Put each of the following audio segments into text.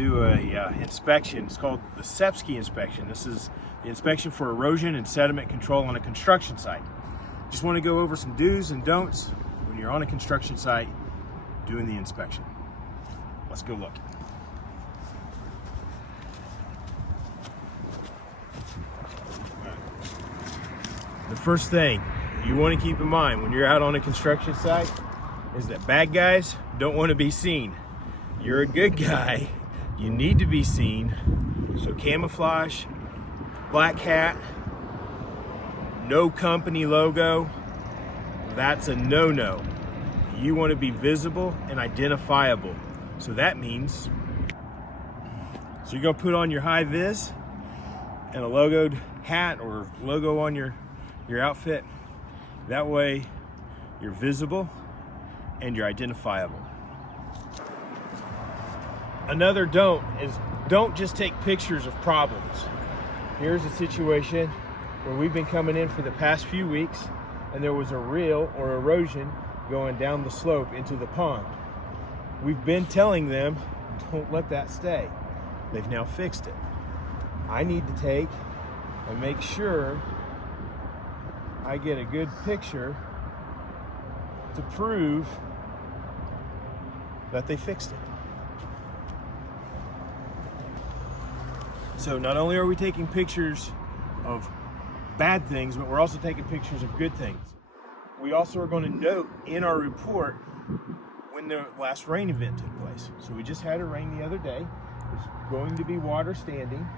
do a inspection. It's called the CEPSCI inspection. This is the inspection for erosion and sediment control on a construction site. Just want to go over some do's and don'ts when you're on a construction site doing the inspection. Let's go look. The first thing you want to keep in mind when you're out on a construction site is that bad guys don't want to be seen. You're a good guy, you need to be seen. So camouflage, black hat, no company logo, that's a no-no. You want to be visible and identifiable. So that means, so you're gonna put on your high vis and a logoed hat or logo on your outfit. That way you're visible and you're identifiable. Another don't is don't just take pictures of problems. Here's a situation where we've been coming in for the past few weeks and there was a rill or erosion going down the slope into the pond. We've been telling them, don't let that stay. They've now fixed it. I need to take and make sure I get a good picture to prove that they fixed it. So not only are we taking pictures of bad things, but we're also taking pictures of good things. We also are going to note in our report when the last rain event took place. So we just had a rain the other day. There's going to be water standing,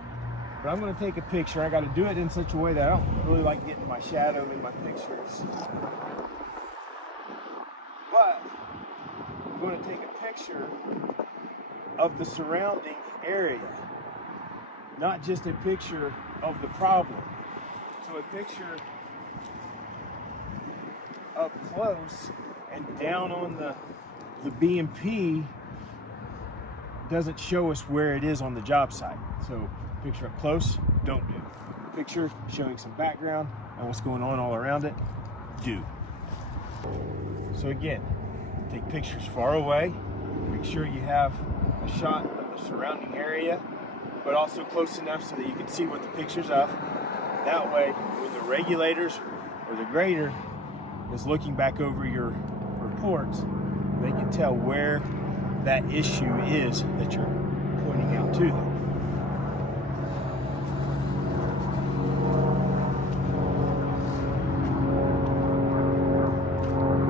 but I'm going to take a picture. I got to do it in such a way that I don't really like getting my shadow in my pictures. But I'm going to take a picture of the surrounding area, not just a picture of the problem. So a picture up close and down on the B&P doesn't show us where it is on the job site. So picture up close, don't do. Picture showing some background and what's going on all around it, do. So again, take pictures far away, make sure you have a shot of the surrounding area, but also close enough so that you can see what the picture's of. That way, when the regulators or the grader is looking back over your reports, they can tell where that issue is that you're pointing out to them.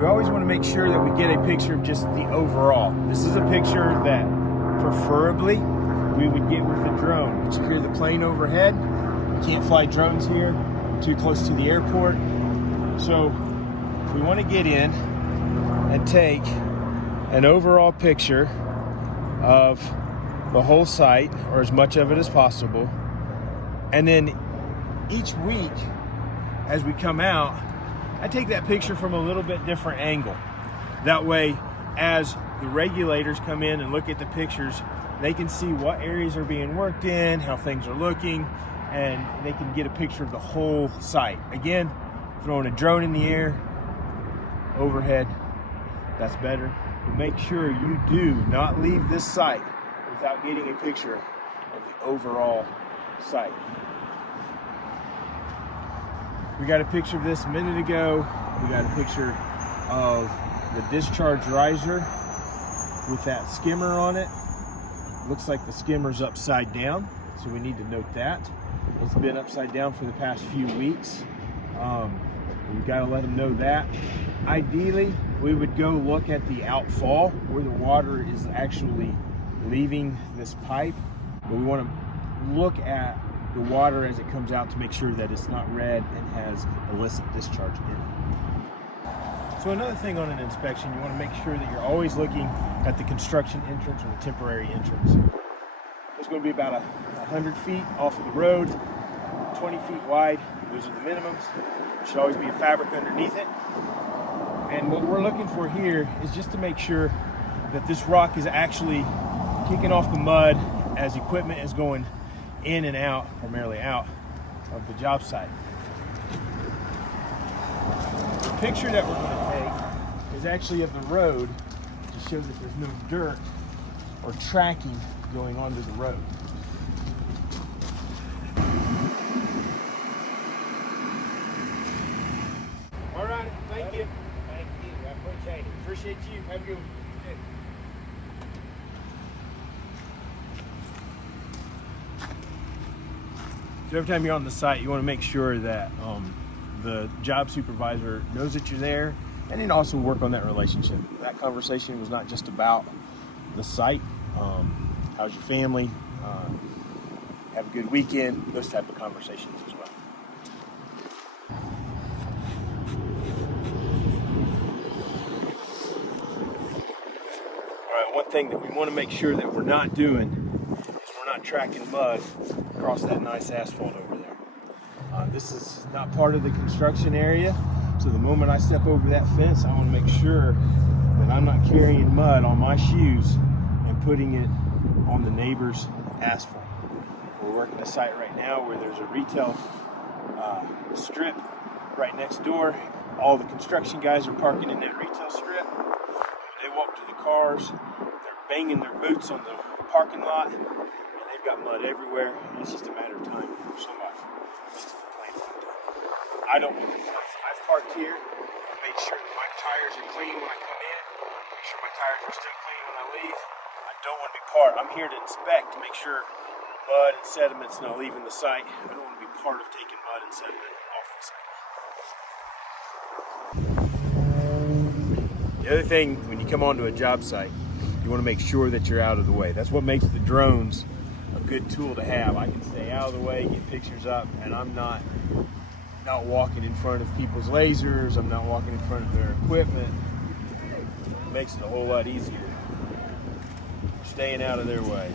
We always want to make sure that we get a picture of just the overall. This is a picture that preferably we would get with the drone. We secure the plane overhead. We can't fly drones here, too close to the airport. So we want to get in and take an overall picture of the whole site, or as much of it as possible. And then each week, as we come out, I take that picture from a little bit different angle. That way, as the regulators come in and look at the pictures, they can see what areas are being worked in, how things are looking, and they can get a picture of the whole site. Again, throwing a drone in the air, overhead, that's better. But make sure you do not leave this site without getting a picture of the overall site. We got a picture of this a minute ago. We got a picture of the discharge riser with that skimmer on it. Looks like the skimmer's upside down, so we need to note that. It's been upside down for the past few weeks. We've got to let them know that. Ideally, we would go look at the outfall where the water is actually leaving this pipe, but we want to look at the water as it comes out to make sure that it's not red and has illicit discharge in it. So another thing on an inspection, you want to make sure that you're always looking at the construction entrance or the temporary entrance. There's going to be about 100 feet off of the road, 20 feet wide. Those are the minimums. There should always be a fabric underneath it. And what we're looking for here is just to make sure that this rock is actually kicking off the mud as equipment is going in and out, primarily out of the job site. The picture that we're going to take is actually of the road to show that there's no dirt or tracking going onto the road. All right, thank you. Thank you. I appreciate it. Appreciate you. Have a good one. So every time you're on the site, you want to make sure that the job supervisor knows that you're there, and then also work on that relationship. That conversation was not just about the site. How's your family? Have a good weekend. Those type of conversations as well. All right, one thing that we want to make sure that we're not doing is we're not tracking mud across that nice asphalt over there. This is not part of the construction area, so the moment I step over that fence, I want to make sure that I'm not carrying mud on my shoes and putting it on the neighbor's asphalt. We're working a site right now where there's a retail strip right next door. All the construction guys are parking in that retail strip. They walk to the cars, they're banging their boots on the parking lot, and they've got mud everywhere. It's just a matter of time before somebody gets to the plant. I don't want to. I've parked here, made sure that my tires are clean when I come in, make sure my tires are still clean when I leave. I don't want to be part. I'm here to inspect to make sure mud and sediment's not leaving the site. I don't want to be part of taking mud and sediment off the site. The other thing, when you come onto a job site, you want to make sure that you're out of the way. That's what makes the drones a good tool to have. I can stay out of the way, get pictures up, and I'm not walking in front of people's lasers. I'm not walking in front of their equipment. It makes it a whole lot easier. Staying out of their way.